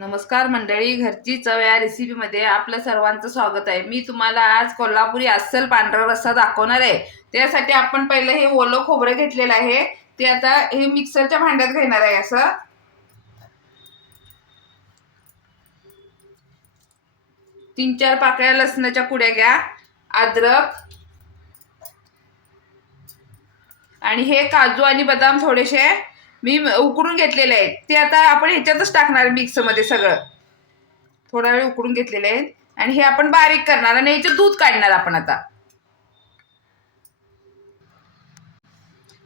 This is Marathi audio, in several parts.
नमस्कार मंडळी, घरची चव या रेसिपीमध्ये आपलं सर्वांचं स्वागत आहे। मी तुम्हाला आज कोल्हापुरी अस्सल पांढरा रस्सा दाखवणार आहे। त्यासाठी आपण पहिलं हे ओलं खोबरं घेतलेलं आहे, ते आता हे मिक्सरच्या भांड्यात घेणार आहे। असं 3-4 पाकळ्या लसणाच्या कुड्या घ्या, अद्रक आणि हे काजू आणि बदाम थोडेसे मी उकडून घेतलेले आहेत, ते आता आपण ह्याच्यातच टाकणार मिक्स मध्ये सगळं। थोडा वेळ उकडून घेतलेले आहे आणि हे आपण बारीक करणार आणि याचं दूध काढणार आपण। आता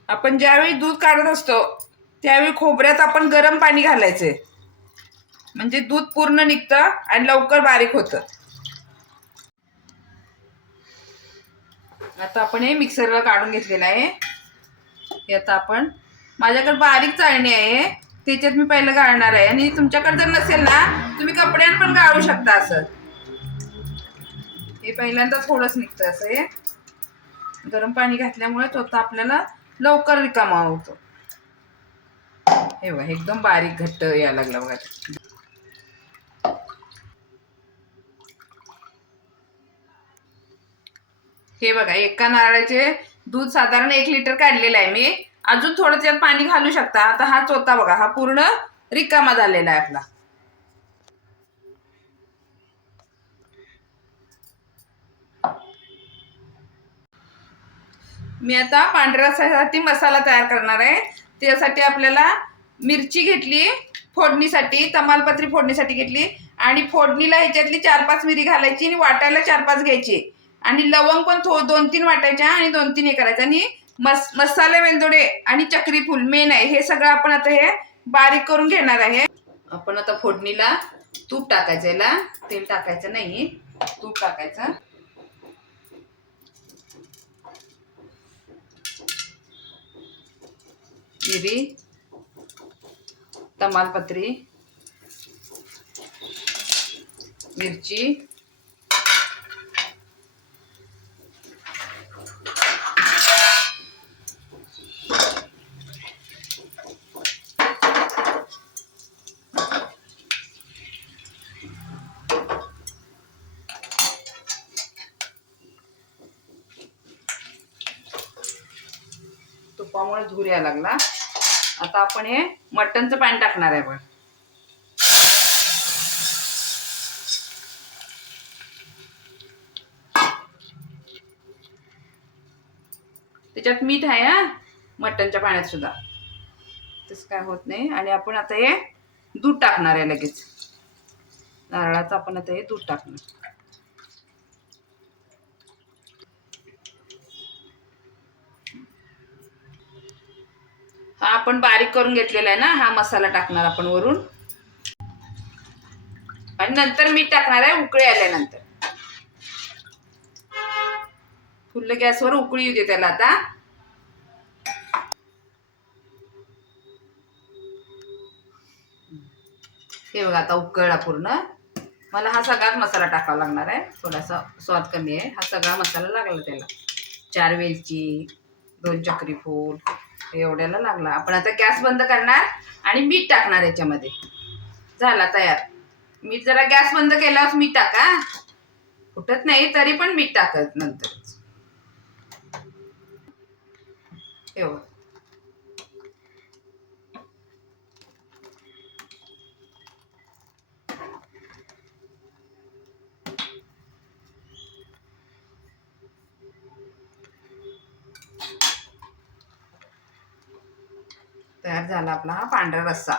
आपण ज्यावेळी दूध काढत असतो त्यावेळी खोबऱ्यात आपण गरम पाणी घालायचे, म्हणजे दूध पूर्ण निघतं आणि लवकर बारीक होतं। आता आपण हे मिक्सरला काढून घेतलेलं आहे। हे आता आपण माझ्याकडे बारीक चाळणी आहे, त्याच्यात मी पहिलं गाळणार आहे आणि तुमच्याकडे जर नसेल ना तुम्ही कपड्यात पण गाळू शकता। असं हे पहिल्यांदा थोडंच निघतं। असं हे गरम पाणी घातल्यामुळे तो आपल्याला लवकर रिकामा होतो। हे बघा एकदम बारीक घट्ट यायला लागला बघा। हे बघा एका नारळाचे दूध साधारण 1 लिटर काढलेलं आहे मी। अजून थोडं त्यात पाणी घालू शकता। आता हा चोथा बघा, हा पूर्ण रिकामा झालेला आहे आपला। मी आता पांढऱ्या रस्स्यासाठी मसाला तयार करणार आहे। त्यासाठी आपल्याला मिरची घेतली फोडणीसाठी, तमालपत्री फोडणीसाठी घेतली आणि फोडणीला ह्याच्यातली 4-5 मिरी घालायची आणि वाटायला 4-5 घ्यायची आणि लवंग पण 2-3 वाटायच्या आणि 2-3 हे करायचं आणि मसाले वेलदोडे आणि चक्री फूल मेन आहे। हे सगळं आपण आता हे बारीक करून घेणार आहे। आपण आता फोडणीला तूप टाकायचं, याला तेल टाकायचं नाही, तूप टाकायचं। मिरी, तमालपत्री, मिरची, तुपामुळे धूर यायला लागला। आता आपण हे मटणचं पाणी टाकणार आहे बघ। त्याच्यात मीठ आहे हा मटणच्या पाण्यात सुद्धा, तसं काय होत नाही। आणि आपण आता हे दूध टाकणार आहे लगेच, नारळाचं आपण आता हे दूध टाकणार। हा आपण बारीक करून घेतलेला आहे ना, हा मसाला टाकणार आपण वरून आणि नंतर मीठ टाकणार आहे उकळी आल्यानंतर। फुल्ल गॅसवर उकळी येऊ दे त्याला। आता हे बघा आता उकळला पूर्ण। मला हा सगळाच मसाला टाकावा लागणार आहे, थोडासा स्वाद कमी आहे। हा सगळा मसाला लागला त्याला, 4 वेलची, 2 चक्री फूल एवढ्याला लागला। आपण आता गॅस बंद करणार आणि मीठ टाकणार याच्यामध्ये। झाला तयार। मीठ जरा गॅस बंद केल्यावर मीठ टाका, फुटत नाही तरी पण मीठ टाकत नंतर। एवढं तयार झाला आपला हा पांढरा रस्सा।